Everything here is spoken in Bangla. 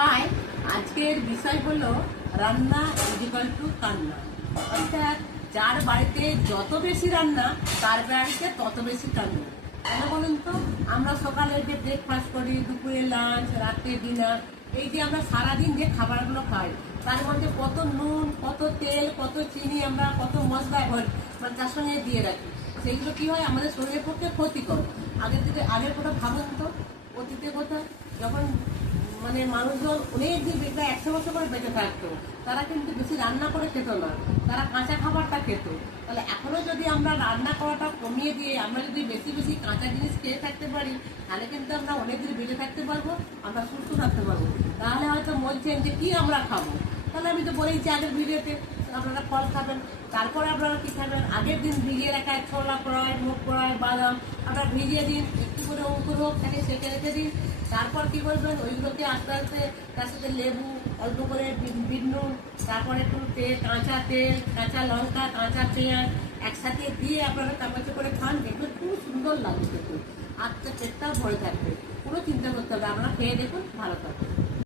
হাই, আজকের বিষয় হলো রান্না ইজিক্যাল টু কান্না। অর্থাৎ যার বাড়িতে যত বেশি রান্না তার বাড়িতে তত বেশি কান্না। কেন বলুন তো? আমরা সকালে যে ব্রেকফাস্ট করি, দুপুরে লাঞ্চ, রাত্রে ডিনার, এই যে আমরা সারাদিন যে খাবারগুলো খাই তার মধ্যে কত নুন, কত তেল, কত চিনি, আমরা কত মশলা মানে তার সঙ্গে দিয়ে রাখি। সেইগুলো কি হয় আমাদের শরীরের পক্ষে ক্ষতিকর। আগের কথা ভাবুন তো, অতীতে কোথায় যখন মানে মানুষজন অনেক দিন বেঁচে 100 বছর করে বেঁচে থাকতো, তারা কিন্তু বেশি রান্না করে খেত না, তারা কাঁচা খাবারটা খেত। তাহলে এখনো যদি আমরা রান্না করাটা কমিয়ে দিয়ে আমরা যদি বেশি বেশি কাঁচা জিনিস খেয়ে থাকতে পারি, তাহলে কিন্তু আমরা অনেক দিন বেঁচে থাকতে পারবো, আমরা সুস্থ থাকতে পারবো। তাহলে হয়তো বলছেন যে কি আমরা খাবো, তাহলে আমি তো বলেছি আগের ভিডিওতে আপনারা ফল খাবেন, তারপরে আপনারা কি খাবেন, আগের দিন ভিজিয়ে রাখা ছোলা কড়াই, মুগ কড়াই, বাদাম আপনারা ভিজিয়ে দিন, একটু করে অঙ্কুর হোক তাকে সেঁকে রেখে দিন। তারপর কি করবেন, ওইগুলোকে আস্তে আস্তে তার সাথে লেবু, অল্প করে বিট নুন, তারপরে একটু তেল, কাঁচা লঙ্কা, কাঁচা পেঁয়াজ একসাথে দিয়ে আপনারা চামচে করে খান, দেখবেন খুব সুন্দর লাগবে খেতে। আচ্ছা, পেটটাও ভরে থাকবে, কোনো চিন্তা করতে হবে, আপনারা খেয়ে দেখুন, ভালো থাকবে।